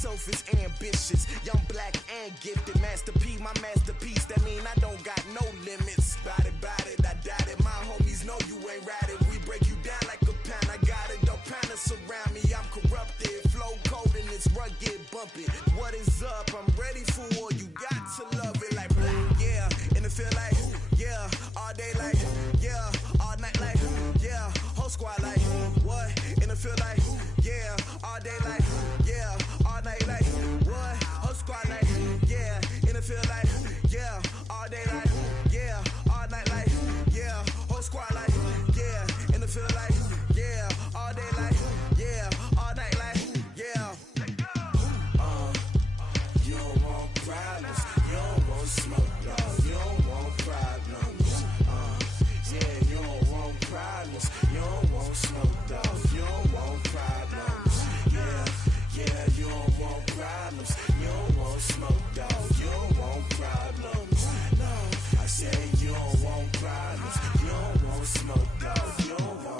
selfish, ambitious, young, black, and gifted. Master P, my masterpiece. That mean I don't got no limits. Bout it, I doubt it. My homies know you ain't ratted. We break you down like a pound. I got it, don't pound us around me. I'm corrupted, flow cold and it's rugged, bumpy. What is up? I'm ready for war. You got to love it like black, yeah. And it feel like, yeah. All day like, yeah. All night like, yeah. Whole squad like, what? And it feel like, yeah. All day like, yeah. All night like, what? Whole squad like, yeah. And it feel like, yeah. All day like, yeah. All night like, yeah. Whole squad like, yeah. And it feel like, yeah. All day like, yeah. All night like, yeah. You don't want problems. You don't want smoke, dog. You don't want problems. Yeah, you don't want problems. You don't want smoke, dog. You don't want problems. Yeah, you don't want problems. You don't want smoke, dog. You don't want problems. No, I said you don't want problems. You don't want smoke, dog. You don't want.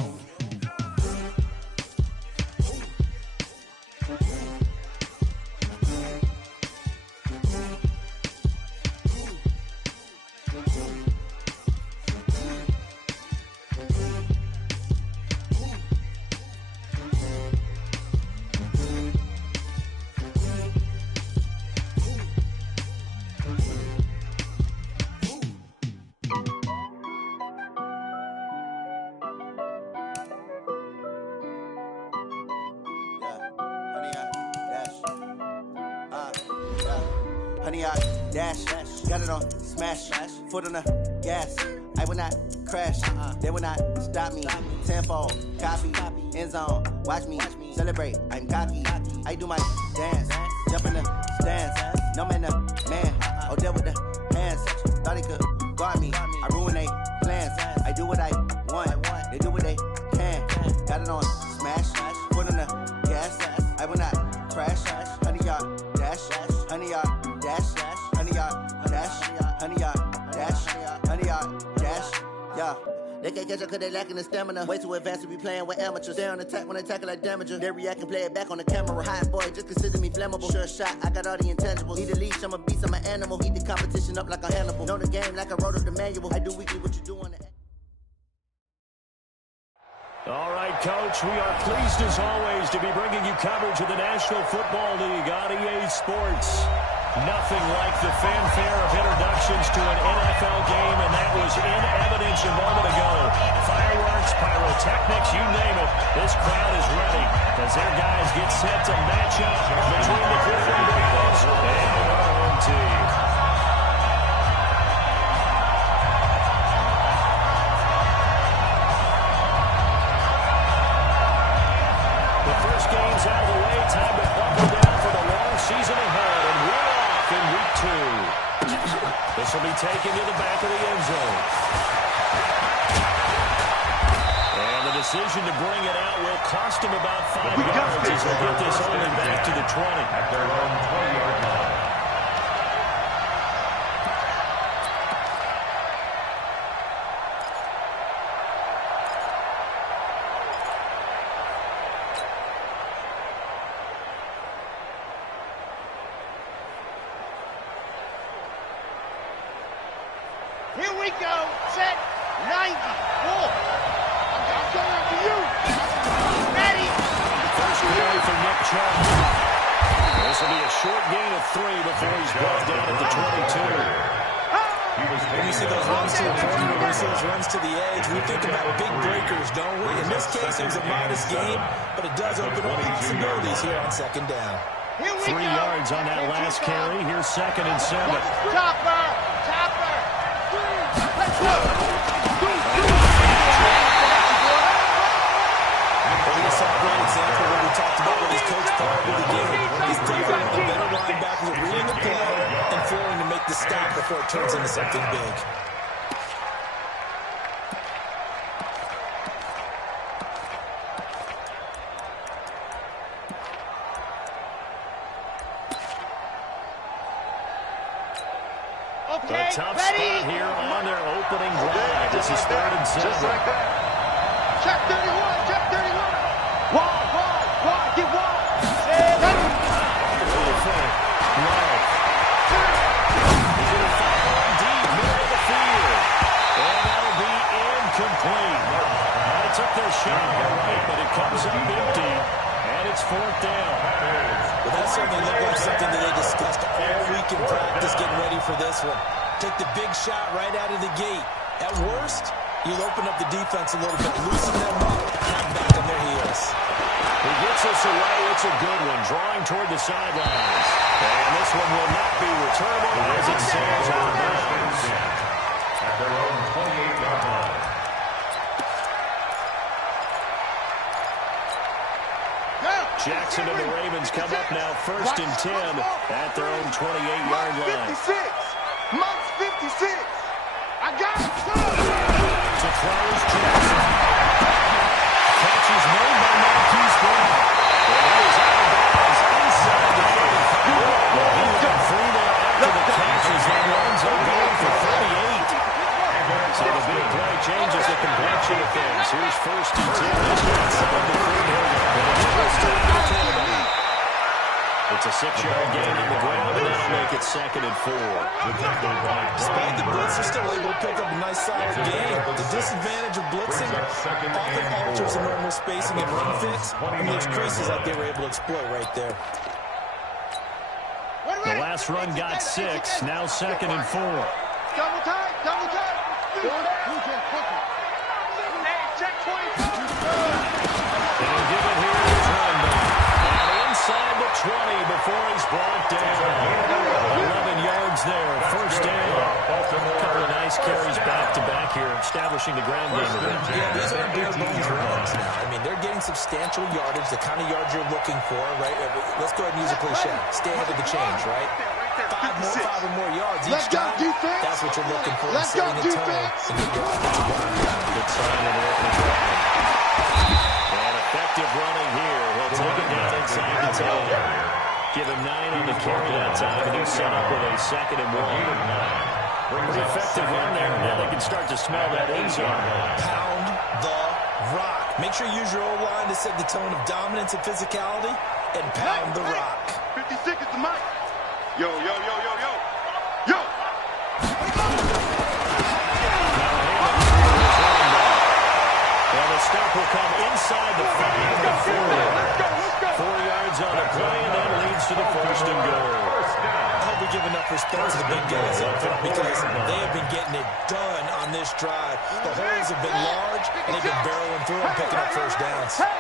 Honey, I dash, got it on, smash, foot on the gas. I will not crash, they will not stop me. Tenfold, copy, end zone, watch me celebrate. I'm cocky, I do my dance, jump in the stands. No man, the man, oh, deal with the hands. Thought he could guard me, I ruin they plans. I do what I want, they do what they can. Got it on, smash, foot on the gas. I will not crash, honey, y'all dash, honey, y'all. Dash, honey, y'all, dash, honey, y'all, dash, honey, y'all, dash, yeah. They can't catch up cause they lacking the stamina. Way too advanced to be playing with amateurs. They on attack when they tackle like damager. They react and play it back on the camera. Hot boy, just consider me flammable. Sure shot, I got all the intangibles. Need a leash, I'm a beast, I'm an animal. Heat the competition up like a Hannibal. Know the game like I wrote up the manual. I do weekly what you do on the. All right, Coach, we are pleased as always to be bringing you coverage of the National Football League on EA Sports. Nothing like the fanfare of introductions to an NFL game, and that was in evidence a moment ago. Fireworks, pyrotechnics, you name it. This crowd is ready as their guys get set to match up between the Cleveland Browns and our own team. The first game's out of the way. Time to buckle down for the long season ahead. And we're off in week 2. This will be taken to the back of the end zone. And the decision to bring it out will cost him about 5 yards as he'll get this only back to the 20. At their own 20-yard line. Here we go. Set. 90. Wolf. I'm going up to you. Ready. First carry for Nick Chubb. This will be a short gain of 3 before he's brought down at the 22. When you see those runs to the perimeter, when you see those runs to the edge, we think about big breakers, don't we? In this case, it was a modest game, but it does open up possibilities here on second down. 3 yards on that last carry. Here's 2nd and 7. Chopper. Let's go. That's a great example of what we talked about with his coach prior to the game. He's definitely one of the better linebackers at reading the play and flowing to make the stop before it turns into something big. A tough spot here on their opening drive. This is 3rd and 7. Just like that. Check 31. Check 31. Wide. Get wide. shot, all right, but it comes up empty, and it's fourth down. Well, that certainly looked like something that they discussed all week in practice, getting ready for this one. Take the big shot right out of the gate. At worst, you'll open up the defense a little bit, loosen them up, have them back on their heels. He gets us away. It's a good one, drawing toward the sidelines. And this one will not be returnable as it sails out of bounds. At their own 28-yard line. Jackson and the Ravens come up now 1st and 10 at their own 28-yard line. 56. Monk's 56. I got it. To close Jackson. Catch is made by Marquise Brown. And he is out of bounds inside the 35. He got free there after the catch as he runs over for 38. So the big play changes the complexion of things. Here's 1st and 10 inside the 30. It's a 6-yard gain on the ground, and that'll make it 2nd and 4. Despite the blitz, they're still able to pick up a nice solid gain. The disadvantage of blitzing often alters the normal spacing and run fits, and leaves creases like they were able to exploit right there. The last run got 6, now 2nd and 4. Double tight, double tight. Check 24. They'll give it here to Trundle. And inside the 20 before he's brought down. 11 yards there, 1st down. A couple of nice carries back-to-back here, establishing the ground game a bit. Yeah, these aren't bare bones runs now. I mean, they're getting substantial yardage, the kind of yards you're looking for, right? Let's go ahead and use a cliche. Stay ahead of the change, right? 5 or more yards each time. That's what you're looking for, setting a tone and get your offensive line down. Good sign in the opening drive. And effective running here. He'll take it down inside the 10. Give him 9 on the carry that time, and he's set up with a 2nd and 1. Pretty effective run there. Now they can start to smell that end zone. Pound the rock. Make sure you use your O-line to set the tone of dominance and physicality, and pound the rock. 50 seconds to Mike. Yo, yo, yo, yo, yo. Yo. Well, the stop will come inside the 5 to 4. 4 yards on the play, and that leads to the 1st and goal. I hope we give enough respect to the big guys up front because they have been getting it done on this drive. The holes have been large, and they've been barreling through and picking up 1st downs. They're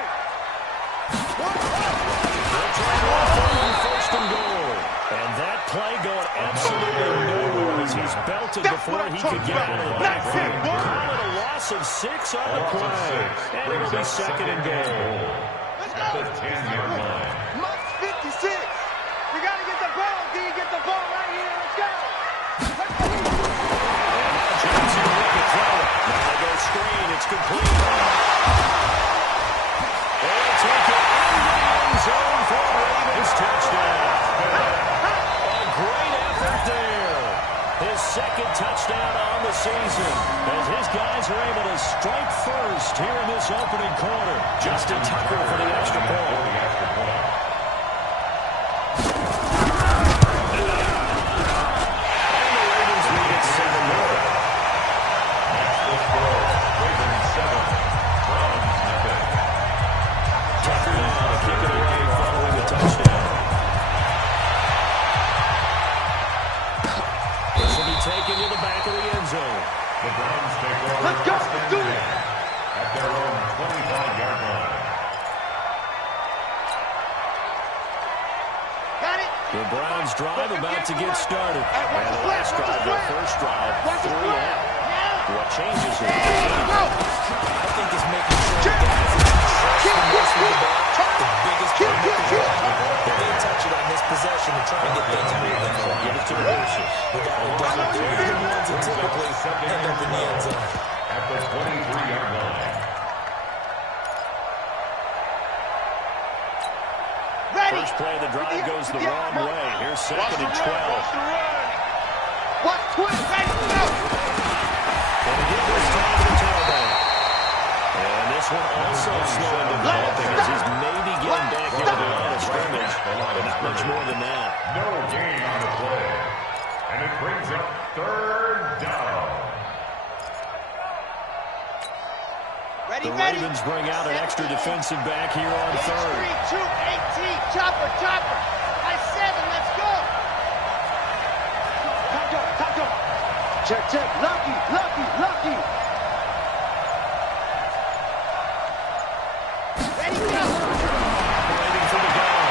trying to offer on 1st and goal. And that play going absolutely nowhere as he's belted before he could get out of the backfield. Call it a loss of 6 on the play. And it'll be 2nd and goal. At the 10-yard line. Monk's 56. We got to get the ball, D. Get the ball right here. Let's go. And now Johnson with the throw. Now they go screen. It's complete. They'll take it in the end zone for a Ravens touchdown. Great effort there. His 2nd touchdown on the season as his guys are able to strike first here in this opening quarter. Justin Tucker for the extra point. And the Ravens lead at 7-0. That's the score. Ravens 7, Browns nothing. Tucker now to kick it away following the touchdown. Taken to the back of the end zone. The Browns take over. Let's go. Let's do it. At their own 25-yard line. Got it. The Browns drive about to get started. And the last drive, their first drive, 3 out. What changes here? I think it's making sure the guys that can trust the ball, the biggest part of the ball, that they touch it on this possession and try and get things moving. Give it to the horses. Without a doubt, they're the ones that typically end up in the end zone. At the 23-yard line. First play of the drive goes the wrong way. Here's 2nd and 12. Watch twist. Hey, no. And again, this time to the tailback. And this one also slow in developing as he's maybe getting back into the line of scrimmage, but not much more than that. No gain on the play. And it brings up 3rd down. The Ravens bring out an extra defensive back here on third. 3, 2, 18. Chopper. I 7. Let's go. Taco. Check. Lucky. Ready, go. Waiting for the goal.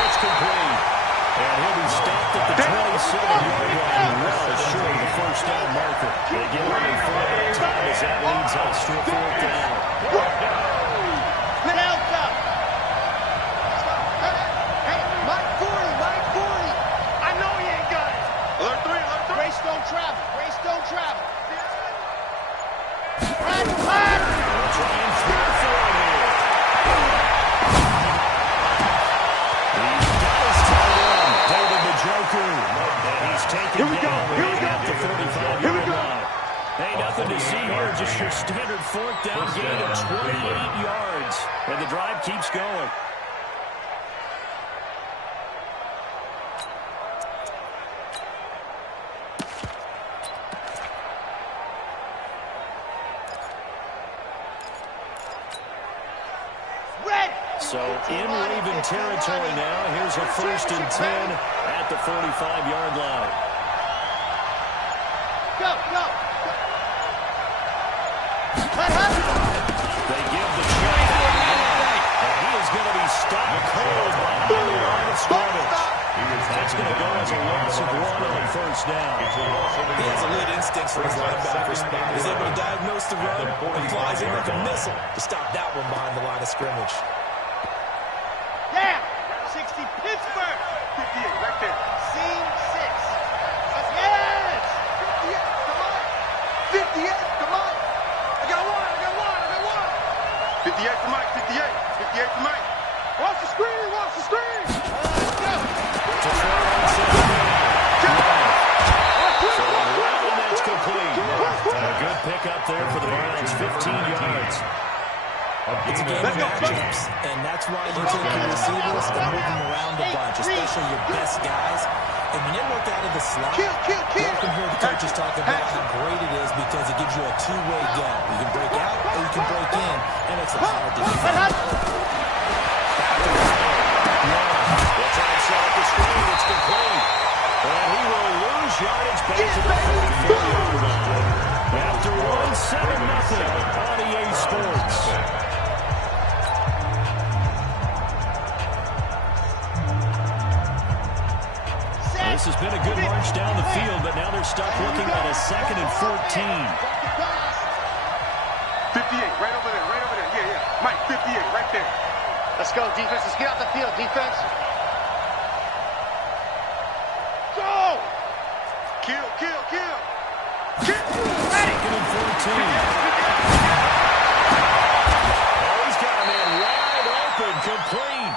It's complete. And he'll be stopped at the 27-yard line, well short of the first down marker. They get only 4 time as that leads us to a 4th down. Delta. Hey, Mike 40. I know he ain't got it. Alert 3. Grace don't travel. Run. They'll try and throw for it here. He's got his tight end, David the Joker. And he's taken down at the 35-yard line. Hey, nothing to see here, just your standard 4th down gain of 28 yards. And the drive keeps going. So in Raven territory now, here's a 1st and 10 at the 45-yard line. Go. They give the check down, and he is going to be stopped cold behind the line of scrimmage. That's going to go as a loss of 1 on 1st down. He has elite instincts for his linebacker spot. He's able to diagnose the run and flies in like a missile to stop that one behind the line of scrimmage. Yeah, 60 Pittsburgh. 58 right there. Scene 6. Yes. 58, come on. I got one. 58 to Mike, 58 to Mike. Watch the screen. Let's go. And that's complete. A good pickup there for the Browns, 15 yards. It's a game of matchups, and that's why you take your receivers and move them around a bunch, especially your best guys. And when they work out of the slot, you often hear the coaches talk about how great it is because it gives you a two-way go. You can break out or you can break in, and it's hard to defend. It's outside the screen. It's complete. And he will lose yardage back to the 44-yard line. After 1-7-0 on EA Sports. This has been a good march down the field, but now they're stuck looking at a 2nd and 14. 58, right over there. Yeah. Mike, 58, right there. Let's go, defense. Let's get out the field, defense. Go! Kill. 2nd and 14. He's got a man wide open, complete.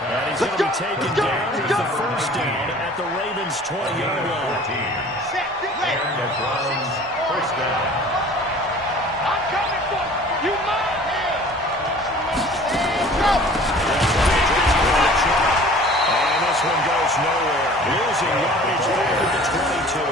And he's going to be taken down with the 1st down at the Ravens' 20-yard line. Set, And the Browns, 1st down. I'm coming for you. Mine. Go! And this one goes nowhere. Losing yardage back at the 22.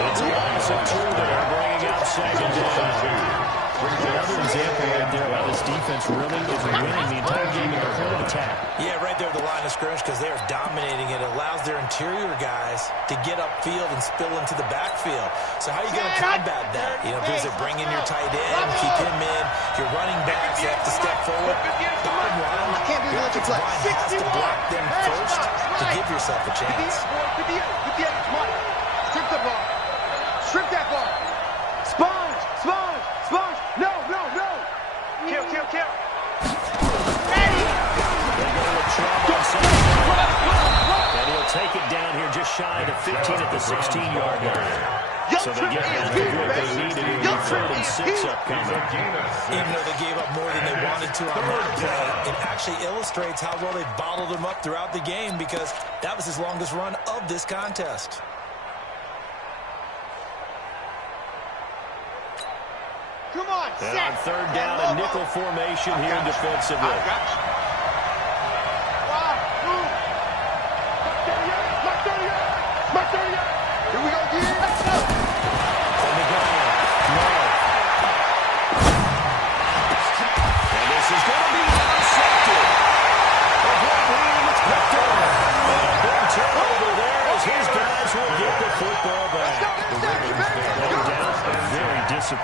It's a loss of 2 there, bringing out 2nd down. Another example right there of how this defense really is winning the entire game in the point of attack. Yeah, right there at the line of scrimmage because they are dominating it. It allows their interior guys to get upfield and spill into the backfield. So how are you going to combat that? You know, because they're bringing your tight end, keep him in. Your running backs have to step forward. Bottom line, your offensive line has to block them first to give yourself a chance. 58, Mike. Strip the ball. Strip that ball. Sponge. No. Kill. Ready. They go with Trump on second. And he'll take it down here just shy of the 15 at the 16-yard line. So they get back to what they needed in the 3rd and 6 upcoming. Even though they gave up more than they wanted to on that play, it actually illustrates how well they bottled him up throughout the game because that was his longest run of this contest. Come on, And set. on 3rd down, a nickel formation here defensively. Wow, move. Mark 38. Here we go, D. Let's go. On the ground.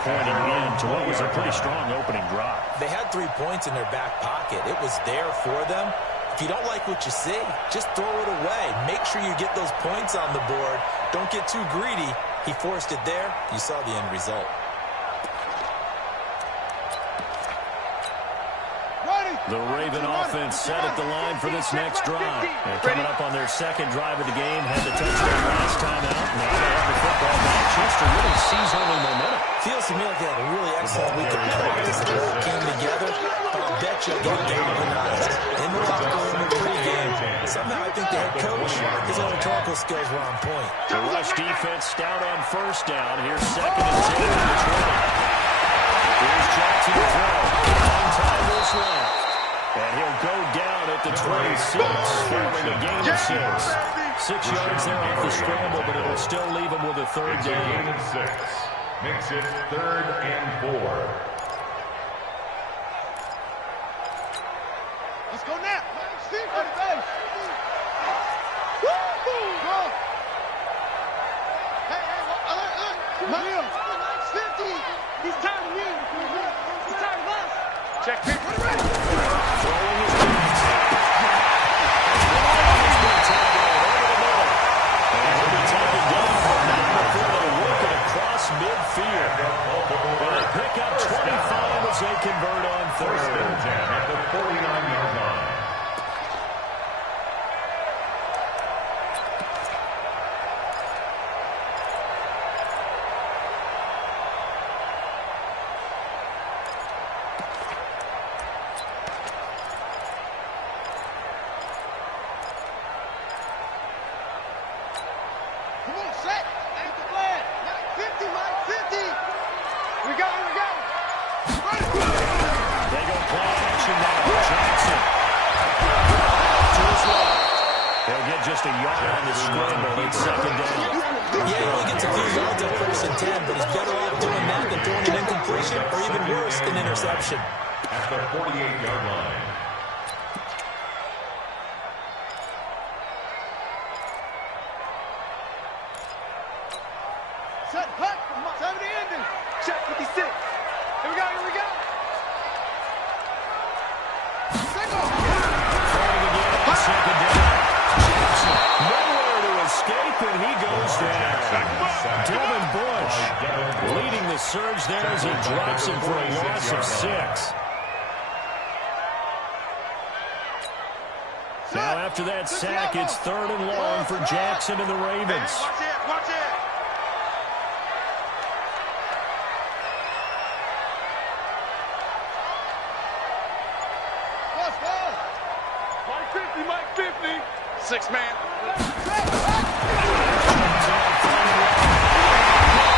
pointing into what was a pretty strong opening drive. They had 3 points in their back pocket. It was there for them. If you don't like what you see, just throw it away. Make sure you get those points on the board. Don't get too greedy. He forced it there. You saw the end result. The Raven offense set at the line for this next drive. And coming up on their second drive of the game, had the touchdown last time out. Now they have the football back just to really seize early momentum. Feels to me like they had a really excellent week of practice. It all came together, but I'll bet you again galvanized. In the locker room in pregame, somehow I think the head coach, his rhetorical skills were on point. The rush defense stout on first down. Here's second and 10 in the 20. Here's Jackson to throw. Long time is left. And he'll go down at the 26, following a gain of 6. 6 yards there off the scramble, but it'll still leave him with a third down. Gain of 6. Makes it 3rd and 4. Let's go now. Steve, go. Hey, 50. He's tired of you. He's tired of us. Check pick. Ready. Throwing his backs. He's been tackled over the middle. And he'll be taken down for now before they work it across midfield. And they pick up 25 as they convert on third. 1st and 10 at the 49-yard line. Just a yard on the scramble. It's second down. Yeah, he only gets a few yards at 1st and 10, but he's better off doing that than throwing an incompletion or even worse, an interception. At the 48-yard line. Set, hut, 70 ending. Check 56. Here we go. Second down. Nowhere to escape, and he goes down. Devin Bush leading the surge there as he drops him for a loss of 6. Now after that sack, it's 3rd and long for Jackson and the Ravens. Watch it. Mike 50. 6 man.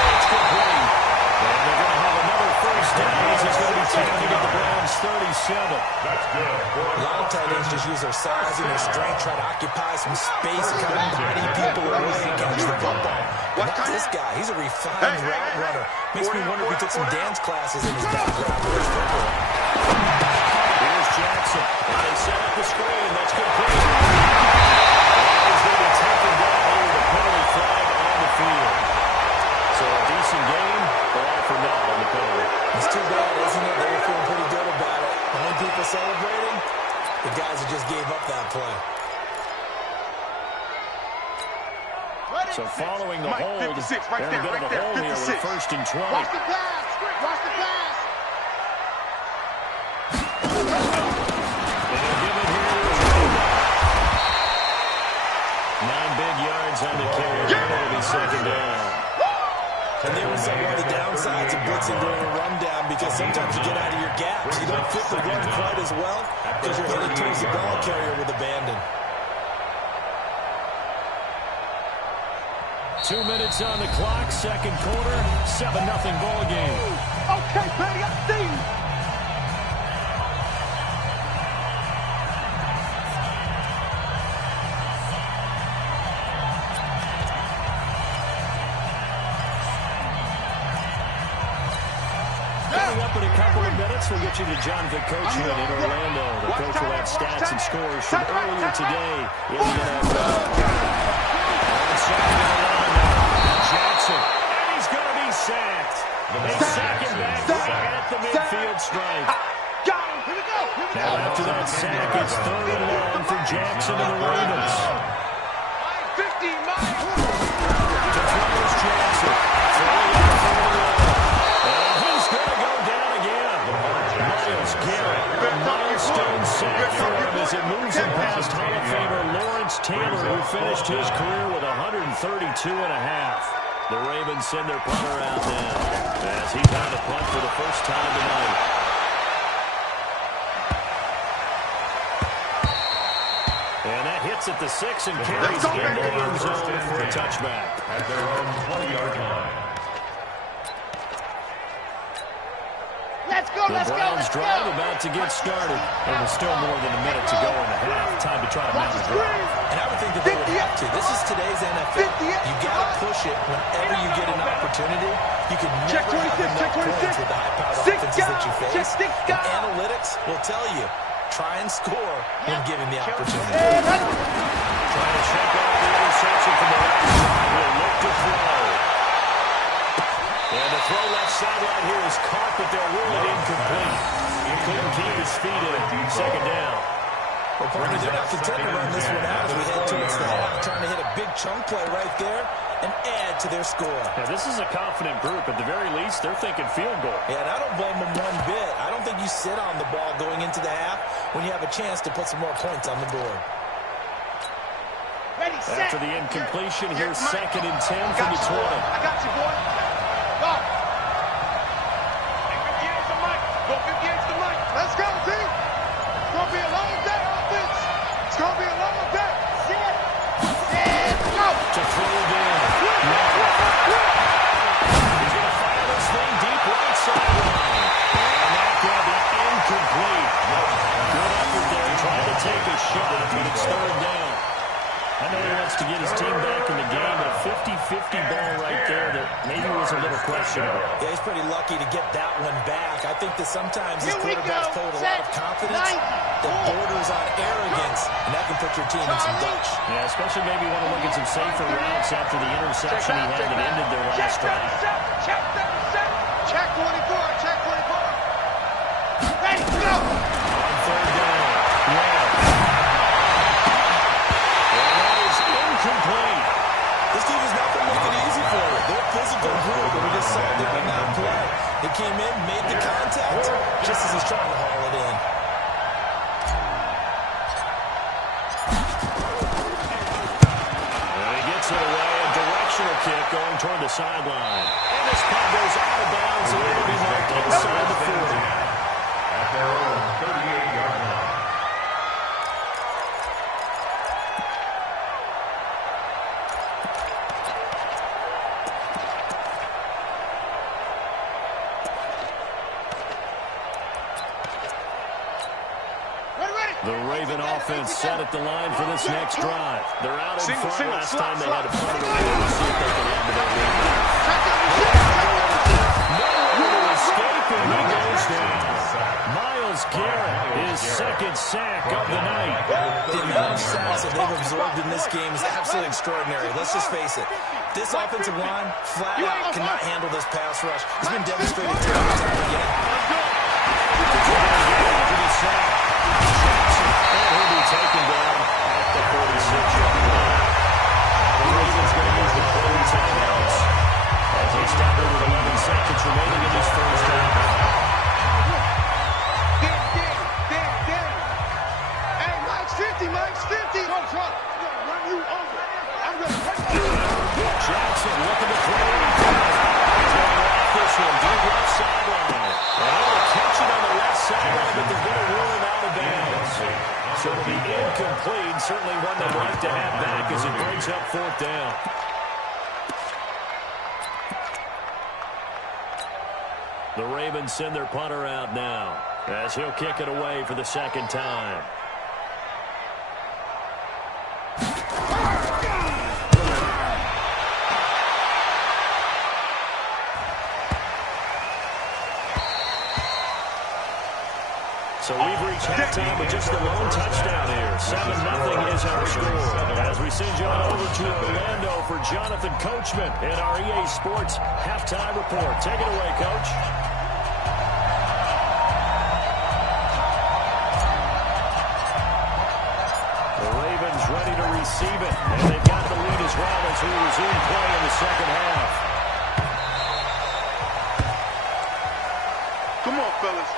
It's complete. And they're going to have another first down as it's going to be taken at the Browns 37. That's good. A lot of tight ends just use their size and their strength, try to occupy some space and kind of body people away and catch the football. But not this guy. He's a refined route runner. Makes me wonder if he took some dance classes in his background. Where's football? Here's Jackson. And they set up the screen. That's complete. He's going to be taken down here with a penalty flag on the field. So a decent game, but all for naught on the penalty. It's too bad, isn't it? They were feeling pretty good about it. Only people celebrating, the guys that just gave up that play. So following the hold, they're in a bit of a hole here with 1st and 20. Watch the pass. Watch the pass. And they'll give it here to his 9 big yards on the carry. It'll be second down. And there were some of the downsides of blitzing during a rundown because sometimes you get out of your gaps. You don't fit the run quite as well because you're headed towards the ball carrier with abandon. 2 minutes on the clock, second quarter, 7-0 ball game. Okay, Petty, I see you. Coming up in a couple of minutes, we'll get you to John Vicoccia in Orlando. The coach will have stats and scores from earlier today in the NFL. Jackson, and he's going to be sacked. They sack him at the midfield stripe. Here we go. Now after that sack, it's 3rd and long for Jackson and the Ravens. 50 miles. To throws Jackson. Throwing out for the wall. And he's going to go down again. Myles Garrett, a milestone sack for him as it moves him past Hall of Famer Lawrence Taylor, who finished his career with 132.5. The Ravens send their punter out now as he's on the punt for the first time tonight. And that hits at the 6 and carries into the end zone for a touchback. At their own 20-yard line. Let's go. The Browns drive about to get started. There was still more than a minute to go in the half. Time to try to mount a drive. And I would think that they would have to. This is today's NFL. You got to push it whenever you get an opportunity. You can never have enough points with the high-powered offenses that you face. And analytics will tell you, try and score when given the opportunity. Trying to shake off the interception from the right side. Will look to throw. And the throw left sideline here is caught, but they'll rule it incomplete. He couldn't keep his feet in. 2nd down. Well, partner, they're not content to run this one out as we head towards the half, trying to hit a big chunk play right there and add to their score. Now, this is a confident group. At the very least, they're thinking field goal. Yeah, and I don't blame them one bit. I don't think you sit on the ball going into the half when you have a chance to put some more points on the board. Ready, set. After the incompletion, here's 2nd and 10 from the 20. I got you, boy. Go. Hey, 58's the mic. Go 58's the mic. Let's go, team. It's going to be a long day, offense. It's going to be a long day. Set. And go. To throw it in. He's going to fire this thing deep right sideline. And that's going to be incomplete. Good effort there, trying to take a shot, but it's 3rd down. I know he wants to get his team back in the game, but a 50-50 ball right there that maybe was a little questionable. Yeah, he's pretty lucky to get that one back. I think that sometimes his quarterbacks play with a lot of confidence that borders on arrogance, and that can put your team in some dutch. Yeah, especially maybe want to look at some safer routes after the interception he had that ended their last drive. Check 37. Check 24. Check 24. Ready, go. On 3rd down. Yeah. Complete. This team is not going to make it easy for you. They're a physical group, and we just saw them in that play. They came in, made the contact, just as he's trying to haul it in. And he gets it away, a directional kick going toward the sideline. And this punt goes out of bounds, and it'll be marked inside the 40. At their own 38-yard line. The Raven offense set at the line for this next drive. They're out in front. Last time they had a punt away to see if they can add to their lead. Nowhere to escape, and he goes down. Myles Garrett, his 2nd sack of the night. The amount of sacks that they've absorbed in this game is absolutely extraordinary. Let's just face it. This offensive line flat out cannot handle this pass rush. It's been demonstrated time and time again. He'll be taken down at the 46-yard line. The Ravens going to use the closing timeouts as they stop it with 11 seconds remaining in this first half. Hey, Mike's 50, Mike's 50. Run you over. I'm going to run you. Jackson looking to throw. He's going to off this one, deep left sideline. And able to catch it on the left sideline, but they're going to rule him out of bounds. So it'll be incomplete. Certainly one they'd like to have back as it brings up 4th down. The Ravens send their punter out now as he'll kick it away for the 2nd time. So we've reached halftime with just the lone touchdown here. 7-0 is our score. As we send you on over to Orlando for Jonathan Coachman in our EA Sports Halftime Report. Take it away, Coach. receive it. And they've got the lead as well as we resume play in the second half. Come on, fellas.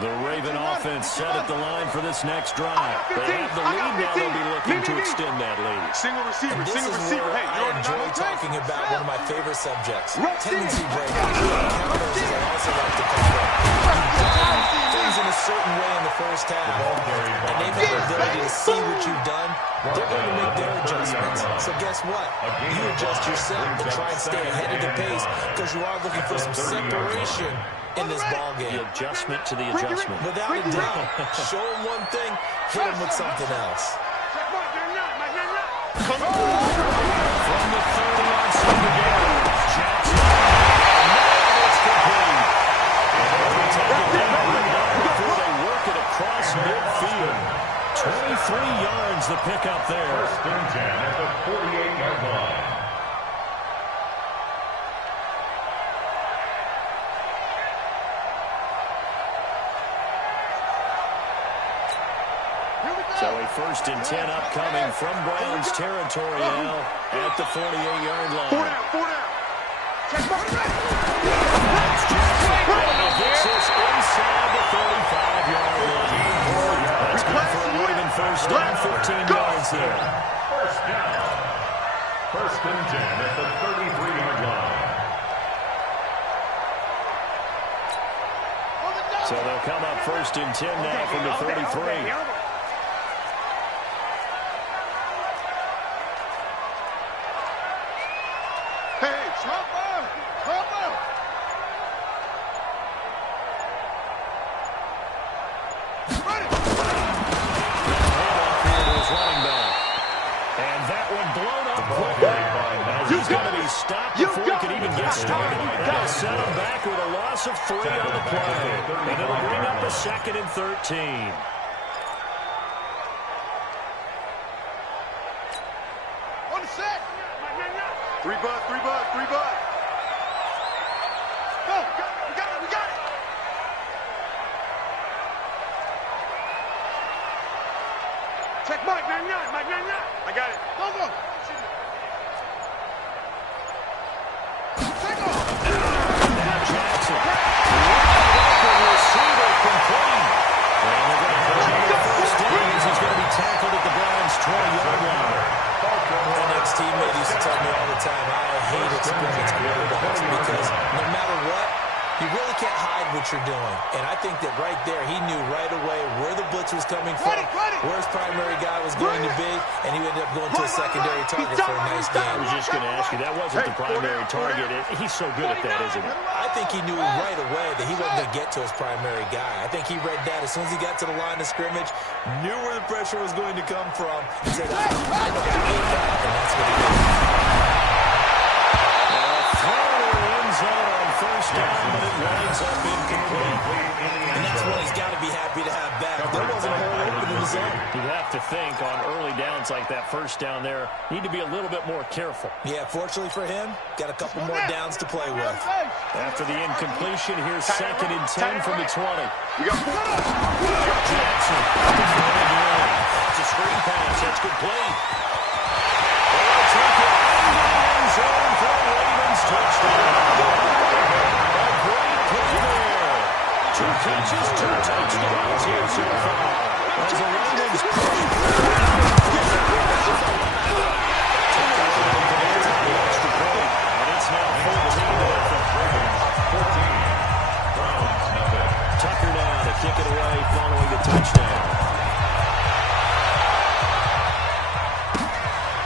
The Raven offense set at the line for this next drive. They have the lead now. They'll be looking to extend that lead. Single receiver, single receiver. Hey, I enjoy talking about one of my favorite subjects. Tendency breakers. Counters, as I also like to call them. Things in a certain way in the first half. And they've got the ability to see what you've done. They're going to make their adjustments. So guess what? You adjust yourself to try and stay ahead of the pace because you are looking for some separation in this ball game. The adjustment to the adjustment. Without a doubt. Show them one thing, hit them with something else. From the 30-yard segregation, Jackson. And it's complete. They'll take it down before they work it across midfield. 23 yards the pickup there. First and 10 at the 48-yard line. So a first and 10 upcoming from Browns territory now at the 48-yard line. Four down. Gets this inside the 35-yard line. That's good for a Raven first down, 15 yards there. First down. First and 10 at the 33-yard line. So they'll come up first and 10 now from the 33. Set him back with a loss of 3 on the play. And it'll bring up a second and 13. On the set. Three bud. Go. We got it. Check Mike 99. I got it. Go. Jackson. Receiver complete. And they're going to hold him the first down as he's going to be tackled at the Browns' 20-yard line. My next teammate used to tell me all the time, I hate experienced quarterbacks because no matter what, you really can't hide what you're doing. And I think that right there, he knew right away where the blitz was coming from, where his primary guy was going to be, and he ended up going to a secondary target for a nice game. I was just going to ask you, that wasn't the primary target. He's so good at that, isn't he? I think he knew right away that he wasn't going to get to his primary guy. I think he read that as soon as he got to the line of scrimmage, knew where the pressure was going to come from, and said, I know how to hit that, and that's what he did. First down, but it winds up incomplete. And that's what he's got to be happy to have back. There wasn't a hole open in the zone. You'd have to think on early downs like that first down there, need to be a little bit more careful. Yeah, fortunately for him, got a couple more downs to play with. After the incompletion, here's second and 10 from the 20. We got Jackson. It's a screen pass. That's complete. They'll take it in the end zone for the Ravens touchdown. Two catches, 2 touchdowns here so far. As the Ravens extra point, and it's now 14. Tucker now to kick it away following the touchdown.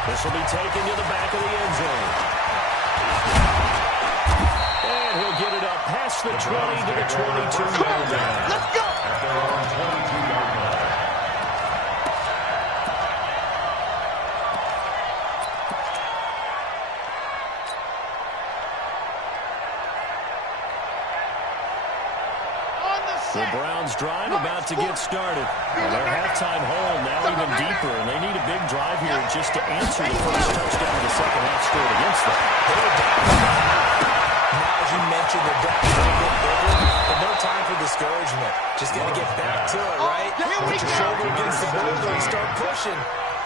This will be taken to the back of the end zone. And he'll get it up past the 20 to the 22-yard line. Let's go! At their own 22-yard line. On the The Browns drive about to get started. Their halftime hole now even deeper, and they need a big drive here just to answer the first touchdown of the second half scored against them. Now, as you mentioned, they're down a little bit bigger, but no time for discouragement. Just got to get back to it, right? Put your shoulder against the boulder and start pushing,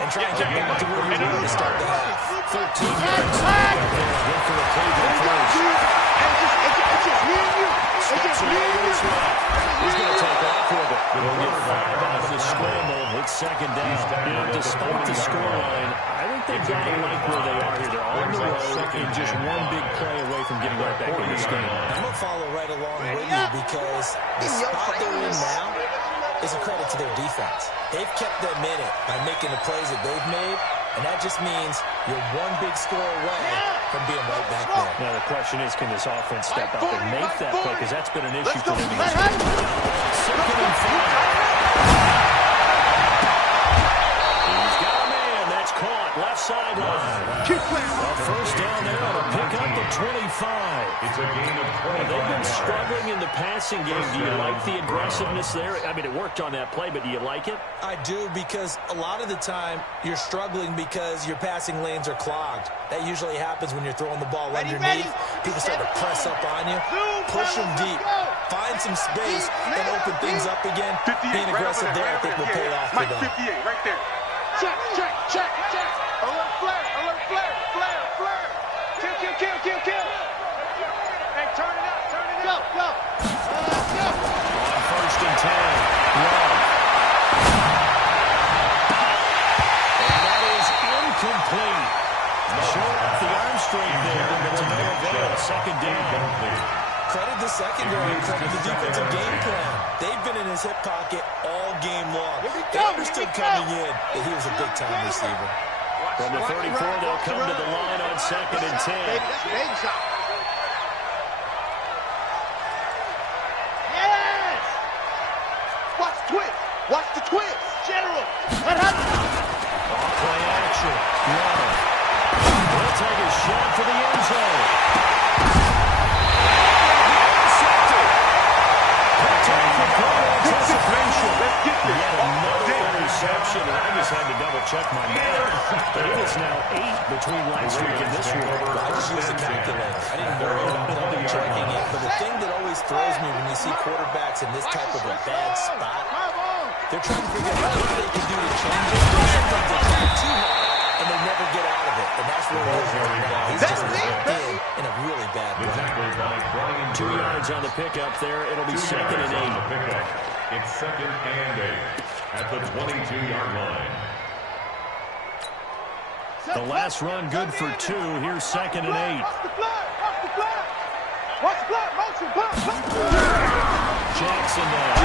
and try and get back to where you were to start the half. 13 yards out there. Good for a Cleveland first. Steps away to his left. He's going to take off with it. We'll get 5 out of the scramble. It's second down. You know, despite the scoreline, I think they've got to like where they are here. They're on the road and just one big play away from getting right back in this game. I'm going to follow right along with you because the spot they're in now is a credit to their defense. They've kept them in it by making the plays that they've made, and that just means you're one big score away from being right back there. Now, the question is, can this offense step up and make that play? Because that's been an issue for them in this game. Second and 5. He's got a man. That's caught. Left sideline. First down there on a pickup of 25. It's a gain of 25. They've been struggling in the passing game. Do you like the aggressiveness there? I mean, it worked on that play, but do you like it? I do, because a lot of the time you're struggling because your passing lanes are clogged. That usually happens when you're throwing the ball underneath. People start to press up on you. Push them deep. Find some space and open things up again. Being aggressive there, I think, will pay off for them. 58 right there. Check. Alert flare. Kill. Hey, turn it up. Go. On first and 10. Love. And that is incomplete. Showing off the arm strength there, but to no avail. Second down. Credit the secondary, credit the defensive game plan. They've been in his hip pocket all game long. They understood coming in that he was a big-time receiver. From the 34, they'll come to the line on second and 10. Yes! Watch the twist. General. Play action. Love. He'll take a shot for the end zone. Yet another interception, and I just had to double-check my math. But it is now 8 between last week and this week. I just used a calculator. I didn't worry about double-checking it. But the thing that always throws me when you see quarterbacks in this type of a bad spot, they're trying to figure out what they can do to change it. Sometimes they try too hard, and they never get out of it. And that's where it is right now. He's just locked in a really bad way. 2 yards on the pickup there. It'll be second and 8. It's second and 8 at the 22-yard line. The last run good for 2. Here's second and 8. Watch the blood. Motion. Jackson now.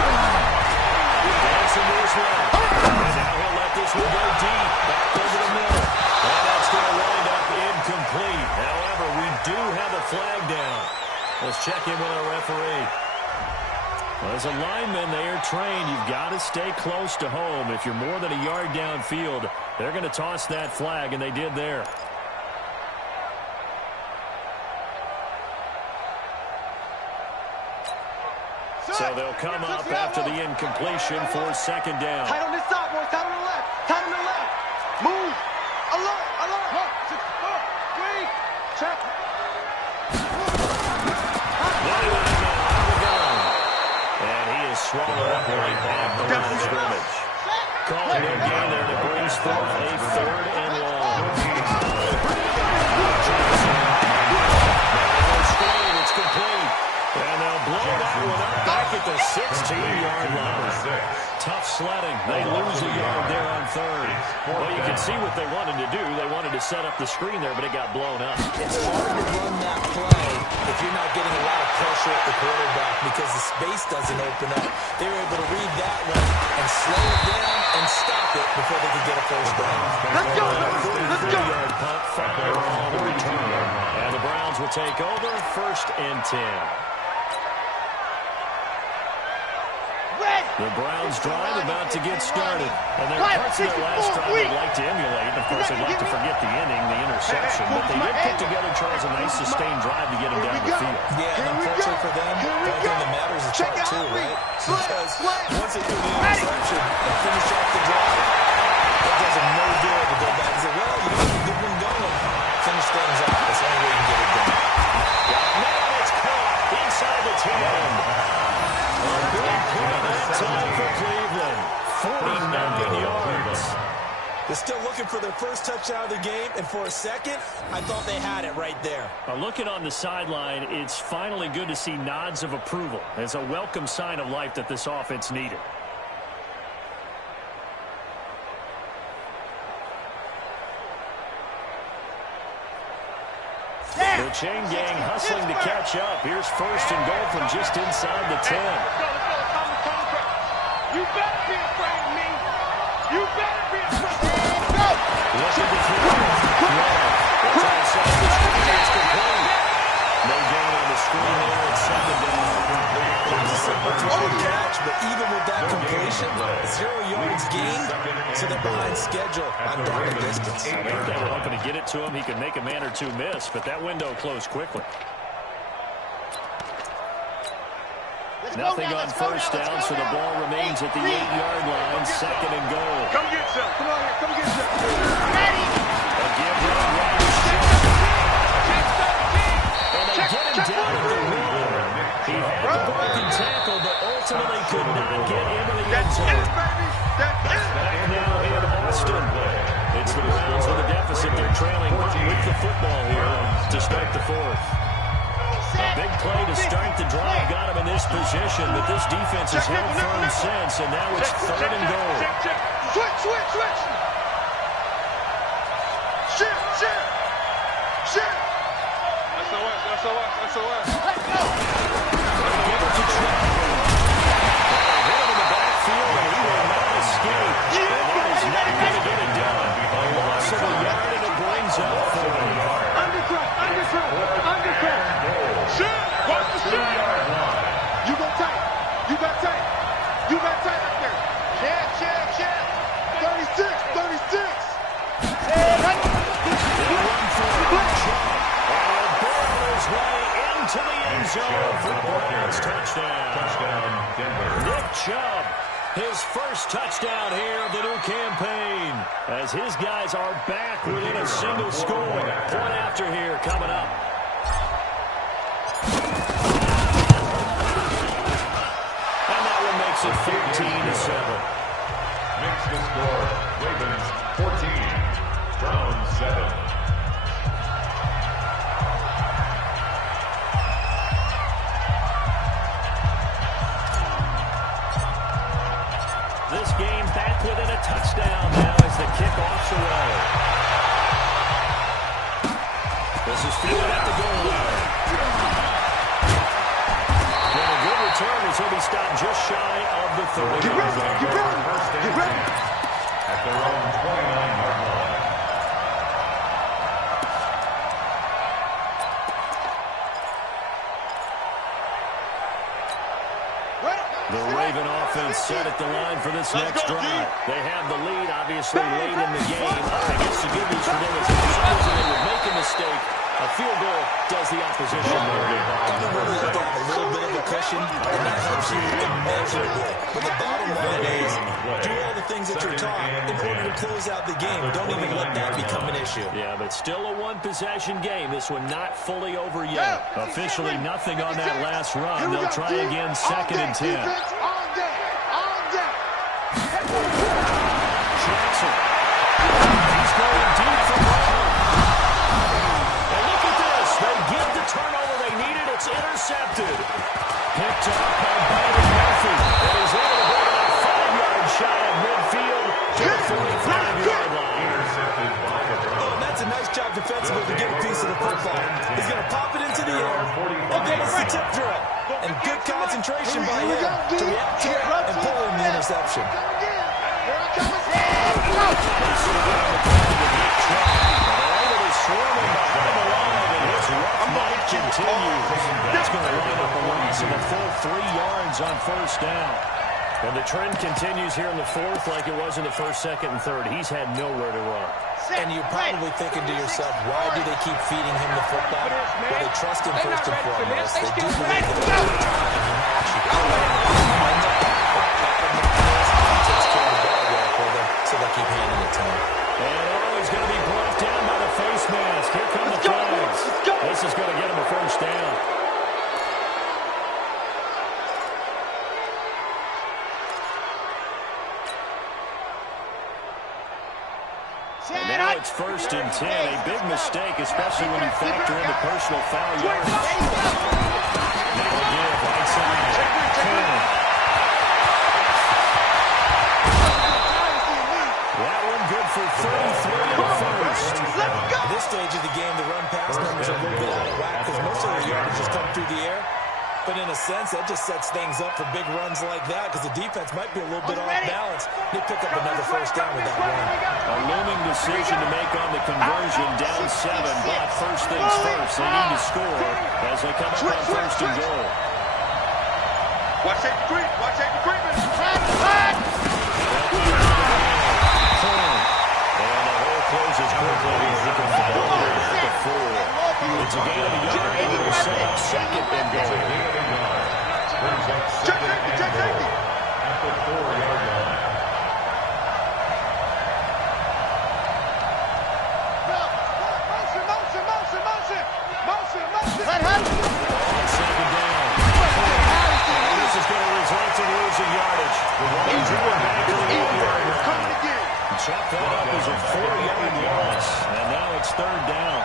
Jackson to his left. And now he'll let this one go deep. Back over the middle. And that's going to wind up incomplete. However, we do have a flag down. Let's check in with our referee. Well, as a lineman, they are trained. You've got to stay close to home. If you're more than a yard downfield, they're going to toss that flag, and they did there. So they'll come up after the incompletion for second down. Tight on this side, boys. Tight on the left. Move. Alert. 6, 4, 3. Check. Swallowed up right back the line of scrimmage. Calling a gain there that brings forth a third and long. It's complete. And they'll blow that one up back at the 16-yard line. Tough sledding. They lose a yard there on third. Well, you can see what they wanted to do. They wanted to set up the screen there, but it got blown up. It's hard to run that play if you're not getting a lot of pressure at the quarterback because the space doesn't open up. They were able to read that one and slow it down and stop it before they could get a first down. Let's go. 43-yard punt, 5 on the return. And the Browns will take over, first and 10. Red. The Browns drive about to get started. And there are parts of their last drive they'd like to emulate. And of course, they'd like to forget the inning, the interception. But they did put together, Charles, a nice sustained drive to get him down the field. Yeah, and unfortunately for them, the only thing that matters is chart 2, right? Because once they do the interception and finish off the drive, that does them no good to go back and say, well, you know, good one going. Finish things off. That's the only way you can get it done. Now it's caught inside the 10. A big play that time for Cleveland. 49 yards. They're still looking for their first touchdown of the game, and for a second, I thought they had it right there. Looking on the sideline, it's finally good to see nods of approval. It's a welcome sign of life that this offense needed. The chain gang hustling to catch up. Here's first and goal from just inside the 10. You better be afraid of me. You better be afraid. Go! Looking to throw. It's outside the screen. It's complete. No gain on the screen there. It's second down. It's a simple throw catch, but even with that completion, 0 yards gained, so they're behind schedule on down and distance. I think they were hoping to get it to him. He could make a man or two miss, but that window closed quickly. Nothing on first down, so the ball remains at the 8-yard line. Second and goal. Come get some. Come on here. Come get some. A give run right is and they get him down at the run. He had the broken tackle, but ultimately could not get into the end zone. And now in Austin, it's the Browns with a deficit. They're trailing with the football here to start the fourth. A big play to start the drive got him in this position, but this defense has held firm since, and now it's third and goal. Switch. Shift. SOS. Let's go. Give it to Trump. Hit him in the backfield, and he will not escape. And that is not going to get it done. A loss of a yard, and it brings up 40. Undercut. Shit. Watch the shit. You got tight up there. Check. 36. Run for Trump. And barrel his way into the end zone for Browns touchdown. Nick Chubb, his first touchdown here of the new campaign, as his guys are back within a single score. Point after here coming up. And that one makes it 13-7. Makes the score. Ravens 14, Browns 7. This game back within a touchdown now as the kickoff's away. This is fielded at the goal line. And a good return as he'll be stopped just shy of the 30-yard line. Get ready. At their own 29-yard line. The Raven offense set at the line for this next drive. They have the lead, obviously, late in the game. I guess the good news for them is if they would make a mistake, a field goal does the opposition no good. A little bit of a cushion, and that helps you immeasurably. But the bottom line is, do all the things that you're taught in order to close out the game. Don't even let that become an issue. Yeah, but still a one-possession game. This one not fully over yet. Officially nothing on that last run. They'll try again, second and 10. Jackson. He's going deep for Brown. And look at this. They get the turnover they needed. It's intercepted. Picked up by Byron Murphy. And he's able to bring it out 5 yards shy of midfield to the 45-yard line. Intercepted by the Oh, Browns. and that's a nice job defensively to get a piece of the football. He's going to pop it into the air, and then it's the tip drill. And good concentration by him to react to it and pull in the interception. Continues. That's going to line up a loss of a full 3 yards on first down. And the trend continues here in the fourth like it was in the first, second, and third. He's had nowhere to run. And you're probably thinking to yourself, why do they keep feeding him the football? Well, they trust him first and foremost. They do believe that he actually takes care of the ball well for them, so they'll keep handing it to him. And he's going to be brought down by the face mask. Here come the flags. This is going to get him a first down. And now it's 1st and 10. A big mistake, especially when you factor in the personal foul yardage. Now again, right side. That one good for 33 in the first. At this stage of the game, the run-pass numbers are a little bit out of whack because most of the yardage just come through the air. But in a sense, that just sets things up for big runs like that because the defense might be a little bit off balance. They pick up another first down with that run. A looming decision to make on the conversion, down 7. But first things first, they need to score as they come up on 1st and goal. Watch safety creep. Watch safety creeping. And the hole closes quickly. He can follow it at the 4. It's a gain of a yard, and it will set up 2nd and goal. Check safety. At the 4-yard line. Motion. On 2nd down. And this is going to result in losing yardage. The Ravens are back to the 8-yard Coming again. Chalk that up as a 4-yard loss. And now it's 3rd down.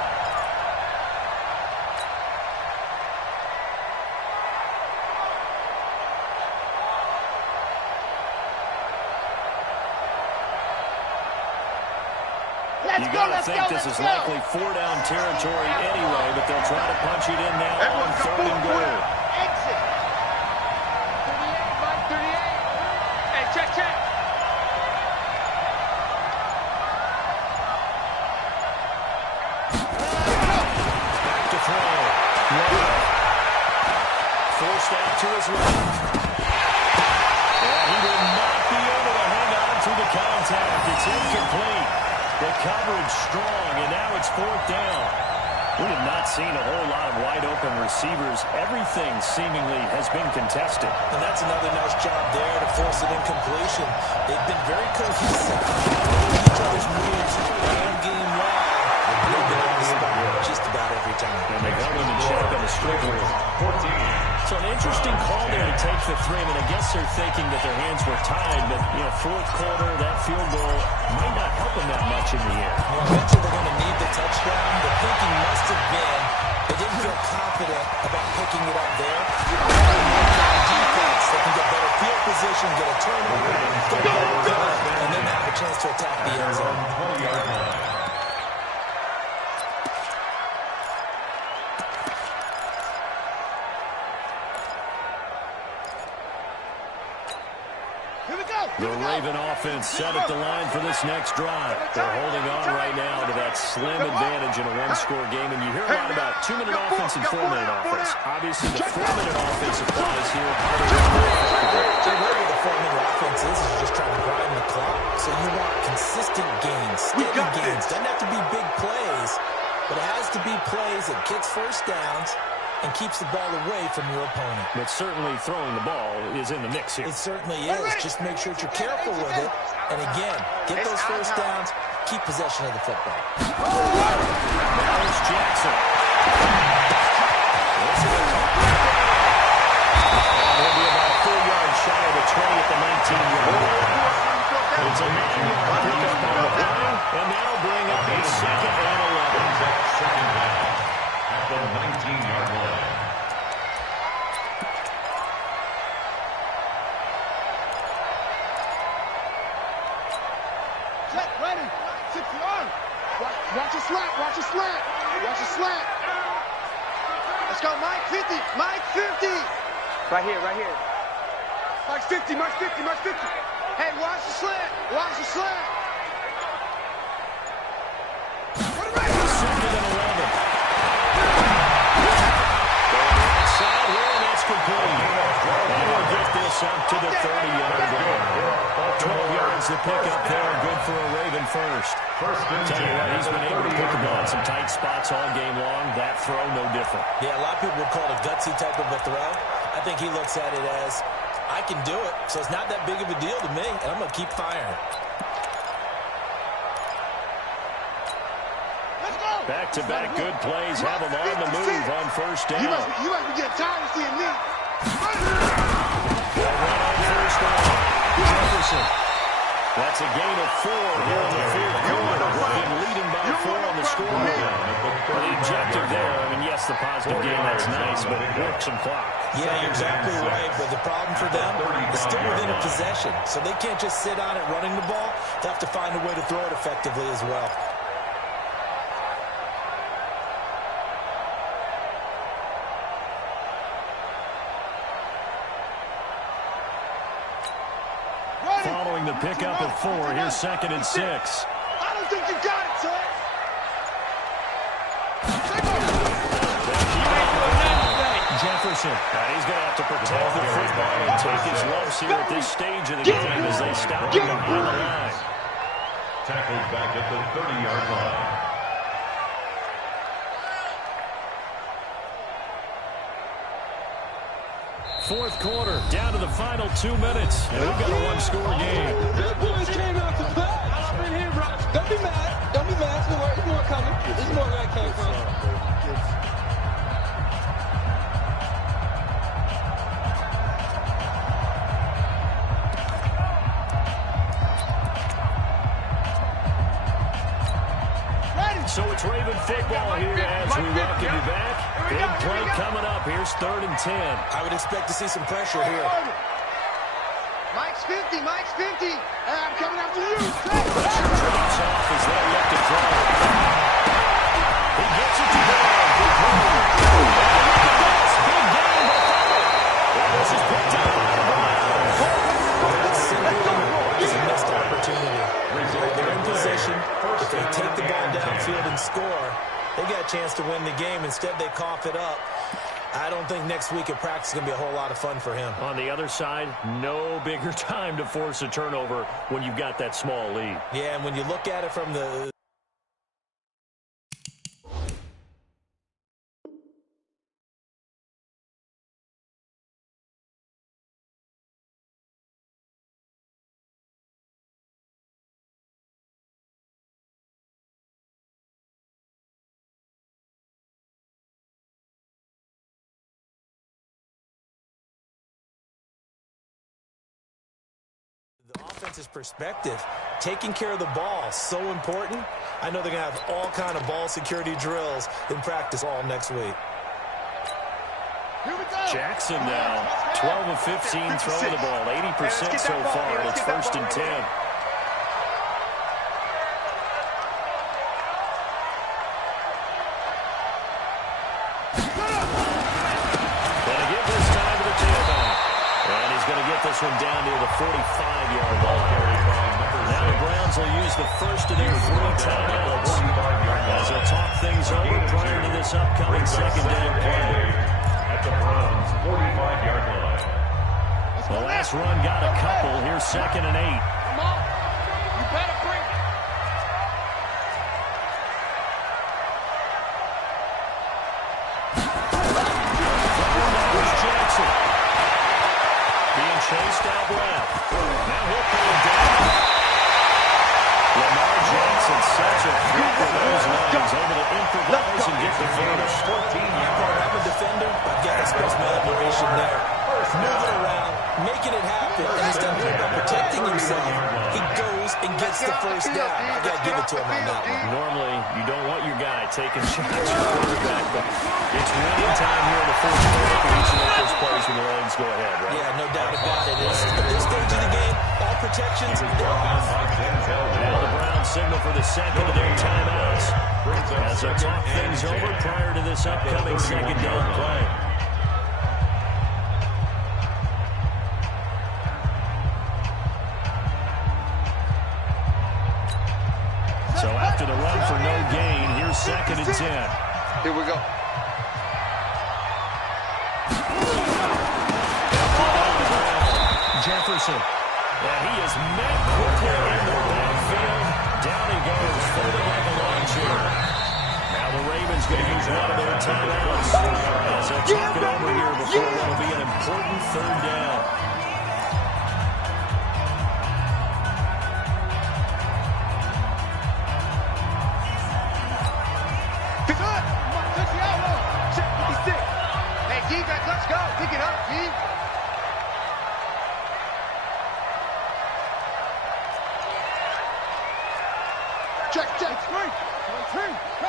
You got to think this is likely 4-down territory anyway, but they'll try to punch it in now on 3rd and goal. Exit. 38, Mike, 38. Hey, check. Back to throw. Forced out to his left. And he will not be able to hang on to the contact. It's incomplete. The coverage strong, and now it's 4th down. We have not seen a whole lot of wide-open receivers. Everything seemingly has been contested. And that's another nice job there to force an incompletion. They've been very cohesive. Each other's moves, and game long. They've been on the spot just about every time. And they held him in check on the stripper. 14. So an interesting call there to take the 3. I mean, I guess they're thinking that their hands were tied, but, 4th quarter, that field goal might not help them that much in the air. Well, eventually they're going to need the touchdown. The thinking must have been they didn't feel confident about picking it up there. Defense, they can get better field position, get a turnover, and then have a chance to attack the end zone. 20-yard line. The Raven offense set at the line for this next drive. They're holding on right now to that slim advantage in a one-score game. And you hear a lot about 2-minute offense and 4-minute offense. Obviously, the 4-minute offense applies here. Really, the 4-minute offense is just trying to grind the clock. So you want consistent gains, steady gains. Doesn't have to be big plays, but it has to be plays that gets first downs and keeps the ball away from your opponent. But certainly throwing the ball is in the mix here. It certainly is. Just make sure that you're careful with it. And again, get those first downs, keep possession of the football. Now it's Jackson. He'll be about a 4 yards shy of the 20 at the 19-yard line. It's a 9-yard pickup on the play, and that'll bring up a 2nd and 11. Second down at the 19-yard line. Check, ready. 60-yard. Watch a slant. Watch a slant. Watch a slant. Let's go, Mike 50. Mike 50. Right here. Mike 50. Mike 50. Mike 50. Hey, watch the slant. Watch the slant. Second and 11. Going outside here, and that's complete. And we'll get this up to the 30-yard line. the pickup there. Good for a Raven first. Tell you what, he's been able to put the ball in some tight spots all game long. That throw, no different. Yeah, a lot of people would call it a gutsy type of a throw. I think he looks at it as, I can do it, so it's not that big of a deal to me, and I'm going to keep firing. Back-to-back good plays have him on the move on first down. You must be getting tired of seeing me. First down. Jefferson. That's a gain of 4 here in the fourth quarter. Been leading by 4 on the scoreboard. The objective there, I mean, yes, the positive game, that's nice, but work some clock. Yeah, you're exactly right, but the problem for them is still within a possession, so they can't just sit on it running the ball. They have to find a way to throw it effectively as well. Following the pickup of 4, here's 2nd and 6. I don't think you got it, son. Jefferson. And he's going to have to protect the football and take his lumps here at this stage of the game as they stop him behind the line. Tackled back at the 30-yard line. Fourth quarter, down to the final 2 minutes. And we've got a one-score game. Big boys came out to play. I'm in here, bro. Don't be mad. Don't be mad. There's more coming. There's more where that came from. So it's Raven football here as we welcome you back. Big play coming up. Here's 3rd and 10. I would expect to see some pressure here. Mike's 50. Mike's 50. Hey, I'm coming after you. Pressure drops off as they look to throw. He gets it to Brown. Big play. Big game by Fowler. This is picked up by the Browns. It's a missed opportunity. They're in position. If they take the ball downfield and score, they got a chance to win the game. Instead, they cough it up. I don't think next week at practice is going to be a whole lot of fun for him. On the other side, no bigger time to force a turnover when you've got that small lead. Yeah, and when you look at it from the... The offense's perspective, taking care of the ball, so important. I know they're going to have all kind of ball security drills in practice all next week. Jackson now, 12 of 15 throwing the ball, 80% so far, and it's 1st and 10. This one down near the 45-yard line. Now the Browns will use the first of their 3 timeouts as they'll talk things over prior to this upcoming 2nd down play. At the Browns' 45-yard line. The last run got a couple. Here's 2nd and 8. Come on. You better bring it. Jackson. Being chased out left. Now he'll pull it down. Lamar Jackson, such a threat for those lines, able to improvise and get the finish. I'm a defender. I've got to express my admiration there. Moving around, making it happen, and instead of protecting himself, he goes and gets the first down. I've got to give it to him on that one. Normally, you don't want your guy taking shots at your quarterback, but it's winning time here in the first quarter for each and every plays when the Lions go ahead, right? Yeah, no doubt about it. At this stage of the game, all protections, they're off. Now the Browns signal for the second of their timeouts as they talk things over prior to this upcoming 2nd down play. So after the run for no gain, here's 2nd and 10. Here we go. Jefferson. And he is met quickly in the backfield. Down he goes, folded like a lawn chair. Now the Ravens going to use one of their timeouts as they'll talk it over here before what will be an important third down. Let's go. Pick it up, G. Check. 3. 1, 2. Go.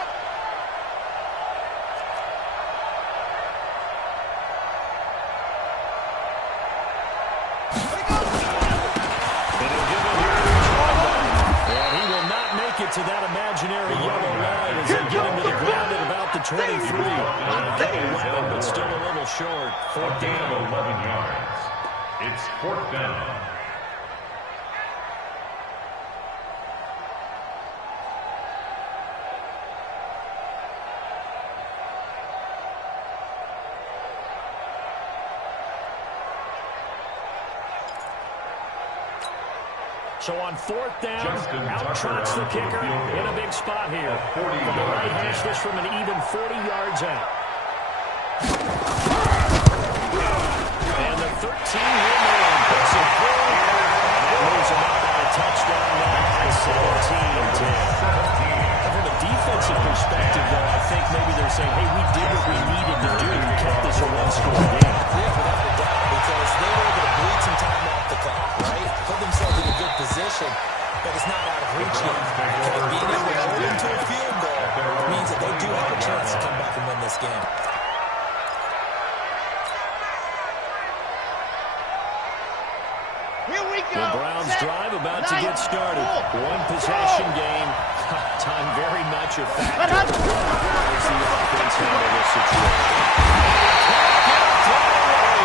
And he will not make it to that imaginary yellow line as they get into the ground at about the 23. That'll win, but still a little short. 4th down, 11 yards. It's 4th down. So on 4th down, out trots the kicker in a big spot here. From the right hash, this from an even 40 yards out. And the 13-year man puts it through. And that moves him up by a touchdown now at 17-10. From a defensive perspective, though, I think maybe they're saying, hey, we did what we needed to do to kept this a one-score game. Yeah, without a doubt, because they were able to bleed some time off the clock, right? Put themselves in a good position, but it's not out of reach yet. Because being able to hold them to a field goal means that they do have a chance to come back and win this game. Here we go. The Browns drive about to get started. One possession game. Time very much a factor. As the offense handle this situation.